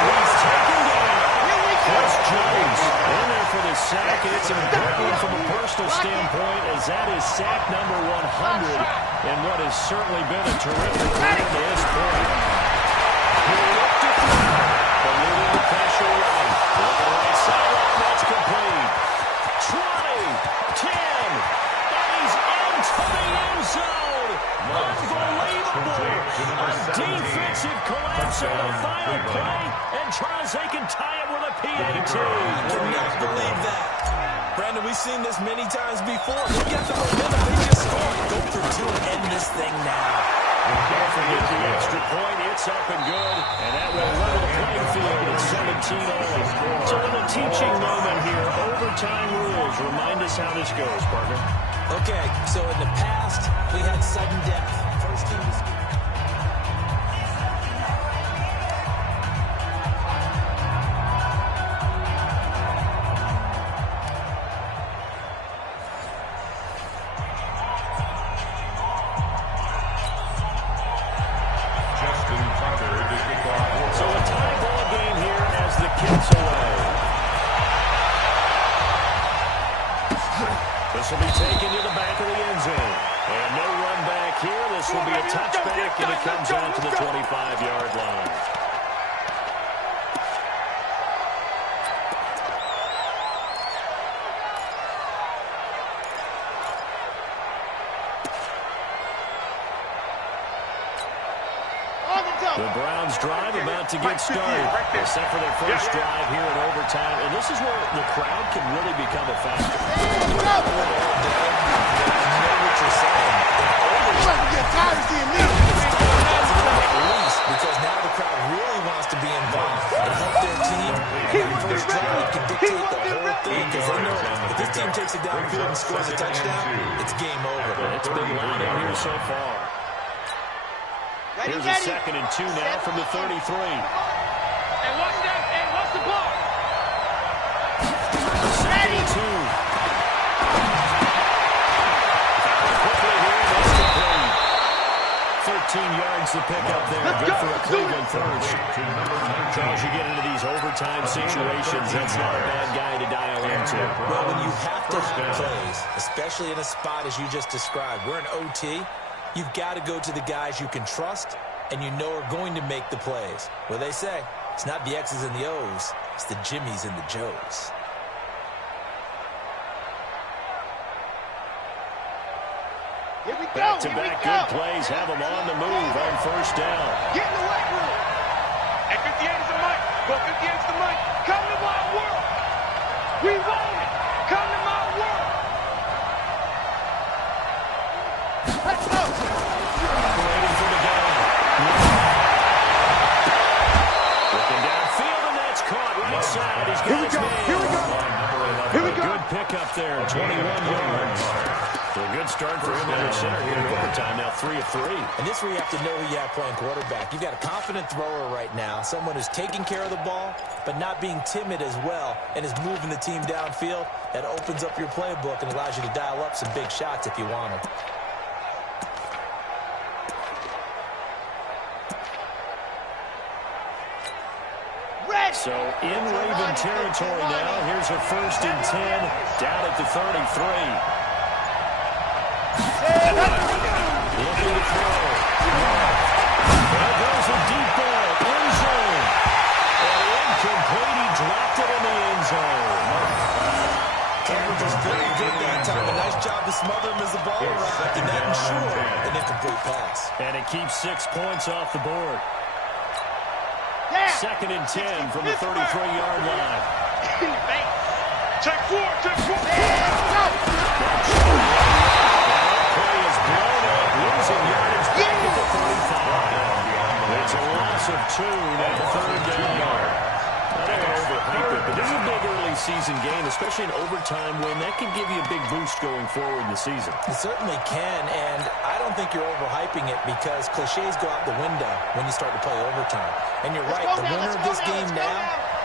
He's taken down. Chris Jones in there for the sack, and it's important from a personal standpoint as that is sack number 100 in what has certainly been a terrific run to this point. He looked to throw, but moving the pressure around. On the right sideline, that's complete. 20, 10, and he's into the end zone. Unbelievable. A defensive collapse on the final play, and Charles, they can tie it with a PAT. Cannot believe that. Brandon, we've seen this many times before. They get the momentum, they just score. Go for 2 and end this thing now. Don't forget the extra point. It's up and good, and that will level the playing field at 17-all. It's a little teaching moment here. Overtime rules. Remind us how this goes, partner. Okay, so in the past, we had sudden death. First team to score. So a tie ball game here as the kicks away. This will be taken to the back of the end zone. And no run back here. This will be a touchback, and it comes out to the 25-yard line. The Browns drive about to get started. Except for their first drive here in overtime. And this is where the crowd can really become a factor. You know what you're saying. At least because now the crowd really wants to be involved and help their team. And that first drive can dictate the whole thing because they know if this team takes it downfield and scores a touchdown, it's game over. It's been loud in here so far. Here's a 2nd and 2 now from the 33. Hey, watch that. Hey, watch the ball. 2nd and 2. Quickly here, that's complete. 13 yards to pick up there. Good for a Cleveland first. Charles, you get into these overtime situations, that's not a bad guy to dial into. Well, when you have to have plays, especially in a spot as you just described, we're in OT. You've got to go to the guys you can trust and you know are going to make the plays. Well, they say it's not the X's and the O's, it's the Jimmys and the Joes. Here we go. Back-to-back good plays have them on the move on first down. Get in the weight room. At 58 is the mic. Go 58 is the mic. Come to my world. We want it. Come to my world. Let's go. Waiting for the down. Looking downfield, and that's caught right side. He's got his man. Here we go. Good pickup there, 21 yards. So a good start for him under center here in overtime, now 3 of 3. And this is where you have to know who you have playing quarterback. You've got a confident thrower right now, someone who's taking care of the ball, but not being timid as well, and is moving the team downfield. That opens up your playbook and allows you to dial up some big shots if you want them. So in Raven territory now, here's a 1st and 10 down at the 33. Looking to throw. There goes a deep ball. End zone. And incomplete. He dropped it in the end zone. Coverage was very good that time. A nice job to smother him as the ball arrived, and that ensured an incomplete pass. And it keeps 6 points off the board. 2nd and 10 from the 33-yard line. Check 4. Play is blown up, losing yardage back at the 35. It's a loss of 2, now 3rd down. I don't want to overhype it, but this is a big early season game, especially an overtime win. That can give you a big boost going forward in the season. It certainly can, and I don't think you're overhyping it because cliches go out the window when you start to play overtime. And you're right, the winner of this game now,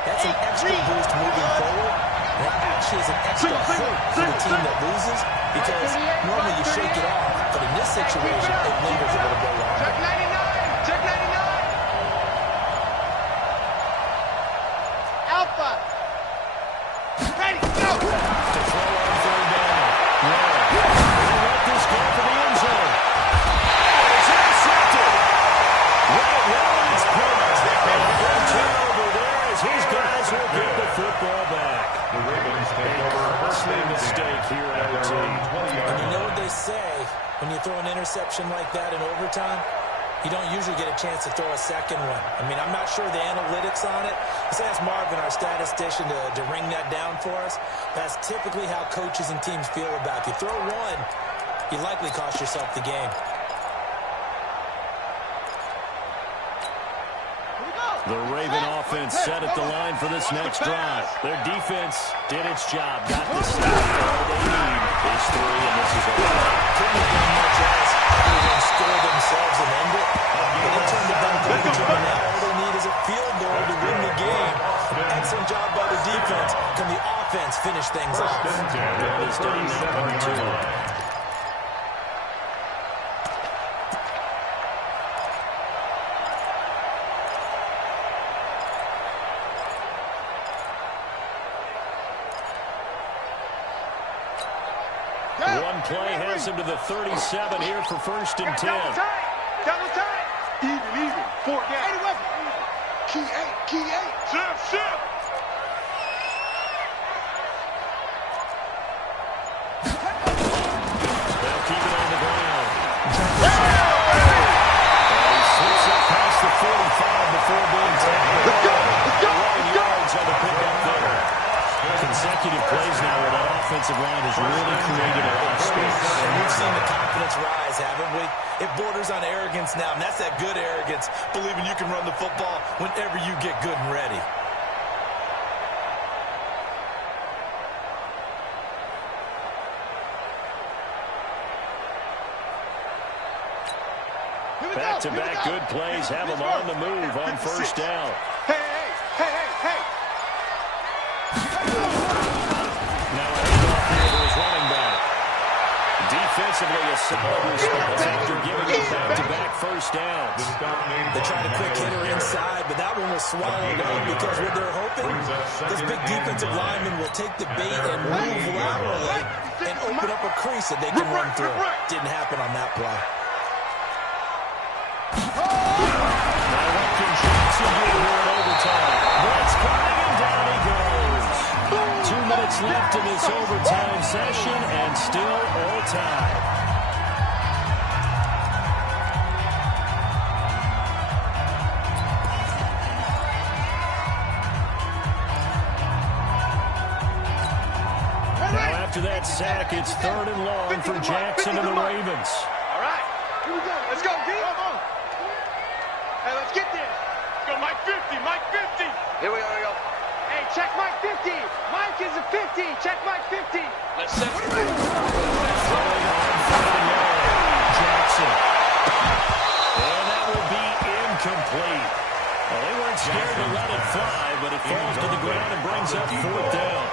that's an extra boost moving forward. And that actually is an extra hurt for the team that loses because normally you shake it off, but in this situation, it lingers a little bit longer. Check 99. Check 99. Alpha. Ready, go. To throw on 3rd down. They let this go for the end zone. It's intercepted. Right around his punch. And a good turnover there as his guys will get the football back. The Ravens take over first Costly and 10 mistake here at at OT. their own 20 yard And you know line. what they say, when you throw an interception like that in overtime, you don't usually get a chance to throw a second one. I mean, I'm not sure the analytics on it. Let's ask Marvin, our statistician, to ring that down for us. That's typically how coaches and teams feel about it. If you throw one, you likely cost yourself the game. The Raven offense set at the line for this next drive. Their defense did its job. Got the stop. All they need is 3, and this is over. Couldn't have done much else other than score themselves and end it. But they turned it down to overtime. Now all they need is a field goal to win the game. Excellent job by the defense. Can the offense finish things off? First and 10 at the 37 yard line. One play has him to the 37 here for 1st and 10. Double time. Even. 4 down. Key 8. Shift. They'll keep it on the ground. And he slips it past the 45 before being tackled. Let's go. 11 yards on the pickup there. Consecutive plays now where that offensive line has really created a lot of space. And we've seen the confidence rise, haven't we? It borders on arrogance now, and that's that good arrogance, believing you can run the football whenever you get good and ready. Back-to-back good plays have them on the move on 1st down. Hey. Now a handoff here to his running back. Defensively, a solid response after giving him back-to-back 1st downs. They tried a quick hitter inside, but that one was swallowed up because what they're hoping, this big defensive lineman will take the bait and move laterally and open up a crease that they can run through. Didn't happen on that play. Now Lincoln Johnson here in overtime. Blitz coming and down he goes. 2 minutes left in this overtime session and still all tied. that sack, it's 3rd and long for Jackson and the Ravens. All right, here we go. Let's go, D. Come on. Hey, let's get this. Let's go, Mike 50, Mike 50. Here we go. Hey, check Mike 50. Mike is a 50. Check Mike 50. Let's set it. Jackson. And that will be incomplete. Well, they weren't scared to let it fly, but it falls to the ground and brings up 4th down.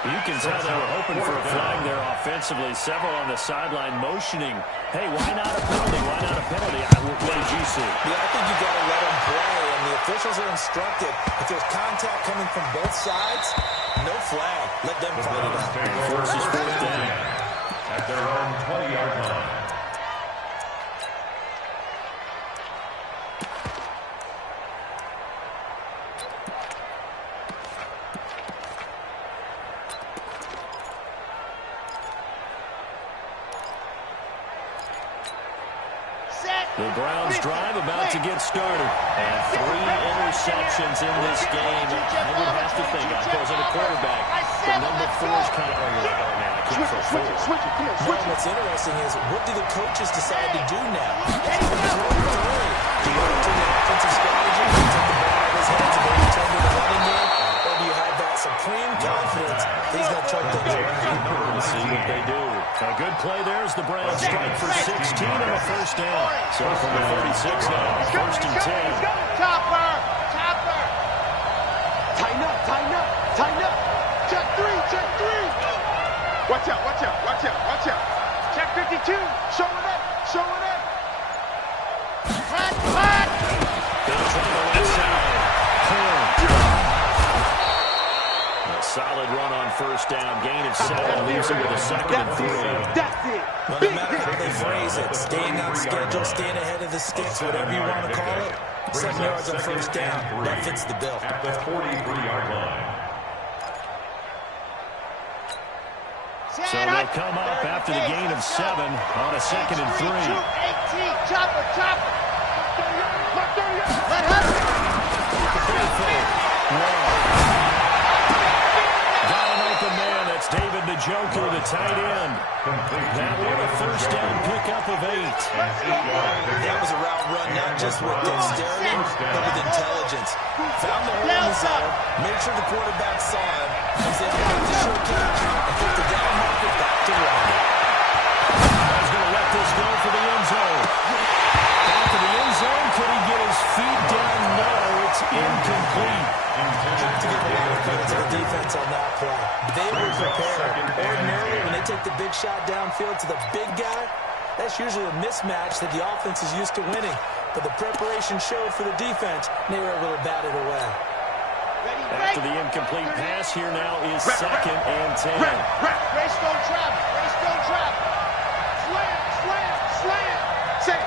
You can tell they were hoping for a flag there offensively. Several on the sideline motioning, hey, why not a penalty? Why not a penalty? What did you see? Yeah, I think you got to let them play, and the officials are instructed. If there's contact coming from both sides, no flag. Let them fight it out. Forces 4th down. At their own 20-yard line. The Browns drive about to get started. And 3 interceptions in this game. I would have to think, I suppose, in a quarterback, the number 4 is kind of, oh, man, I can't throw 4. What's interesting is, what do the coaches decide to do now? Do you go to the offensive strategy, take the ball out of his hands and maybe turn to the running game? Or do you have that supreme confidence that he's going to turn things around? We'll see what they do. A good play there as the Browns strike for 16 and a 1st down. So from the 36 now, 1st and 10. Topper. Tighten up. Check 3. Watch out. Check 52. Show it up. Hot. They'll try the left side. A solid run on 1st down. Gain of 7. Leaves it with a 2nd and 3. That's it. Well, no matter how they phrase it, staying on schedule, staying ahead of the sticks, whatever you want to call it, 7 yards on 1st down, that fits the bill. At the 43-yard line. So they'll come up after the gain of 7 on a 2nd and 3. 18, chopper. Let him. Got an open man. That's David Njoku, the tight end. That one a 1st down pickup of 8. That was a route run, not just with dexterity, but with intelligence. Found the hole in the zone, made sure the quarterback saw him, was able to make the short catch, and put the down marker back to run. He's going to let this go for the end zone. Back to the end zone. Could he get his feet down? No, it's incomplete. To give a lot of credit to the defense on that play. They were prepared. Ordinarily, when they take the big shot downfield to the big guy, that's usually a mismatch that the offense is used to winning. But the preparation showed for the defense, and they were able to bat it away. After the incomplete pass, here now is 2nd and 10. Race don't travel. Slam. Save.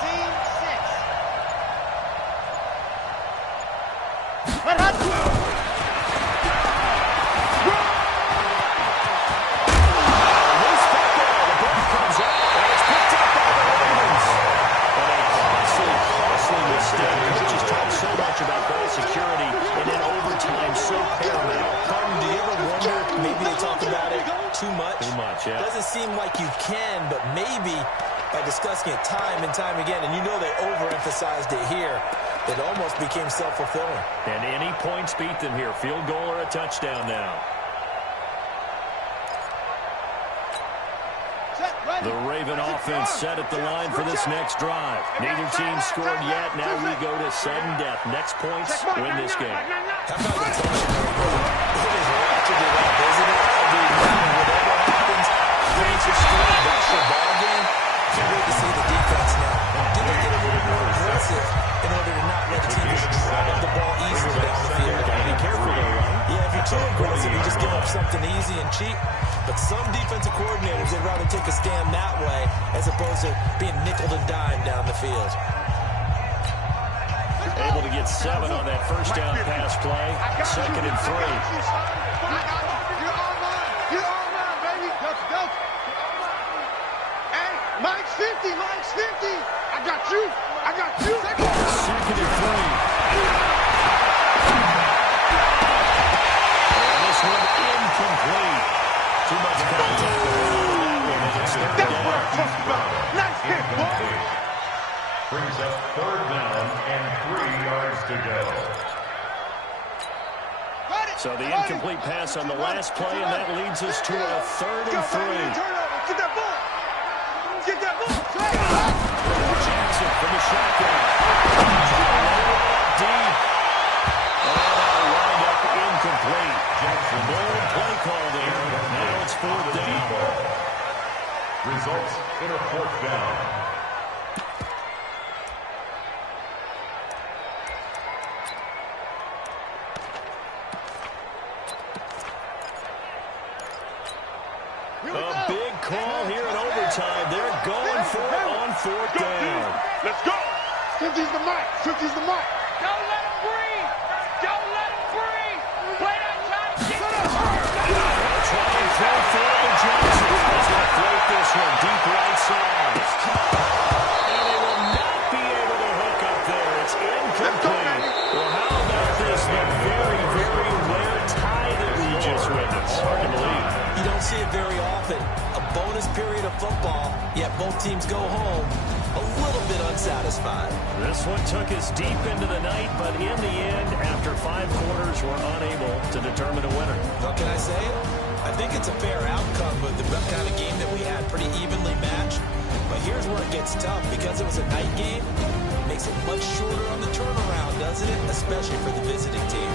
Scene 6. Let her go. Coaches talk so much about ball security, and then overtime so paramount. Pardon, do you ever wonder, maybe they talk about it too much? Too much, yeah. Doesn't seem like you can, but maybe by discussing it time and time again, and you know they overemphasized it here, it almost became self-fulfilling. And any points beat them here, field goal or a touchdown now. The Raven offense set at the line for this next drive. Neither team scored yet. Now we go to sudden death. Next points win this game. How about the tension? It is rapidly up, isn't it? Every round, whatever happens, Saints are still that's your ball game. Can't wait to see the defense now. Did they get a little more aggressive in order to not let the team just drive the ball easily down the field? Gotta be careful though, right? Yeah, if you're too aggressive, you just give up something easy and cheap. But some defensive coordinators would rather take a stand that way as opposed to being nickeled and dimed down the field. Able to get 7 on that first down pass play. 2nd and 3. You're all mine, baby. Go. Hey, Mike's 50. I got you. 2nd and 3. pass on the last play, and that leads us to a 3rd and 3. Get that ball. Get that ball. Jackson from the shotgun. Deep. And a windup incomplete. Jackson, bold play call there. Now it's 4th down. Results in a 4th down. A big call here in overtime. They're going for it on 4th down. Let's go. 50's the mark. 50's the mark. Don't let him breathe. Don't let him breathe. Play that time. Try and throw forward to Johnson. He's going to float this one deep right side. And they will not be able to hook up there. It's incomplete. Well, how about this? The very, very rare tie that we just witnessed. Hard to believe. You don't see it very often. A bonus period of football, yet both teams go home a little bit unsatisfied. This one took us deep into the night, but in the end, after 5 quarters, we're unable to determine a winner. What can I say? I think it's a fair outcome with the kind of game that we had, pretty evenly matched. But here's where it gets tough. Because it was a night game, it makes it much shorter on the turnaround, doesn't it? Especially for the visiting team.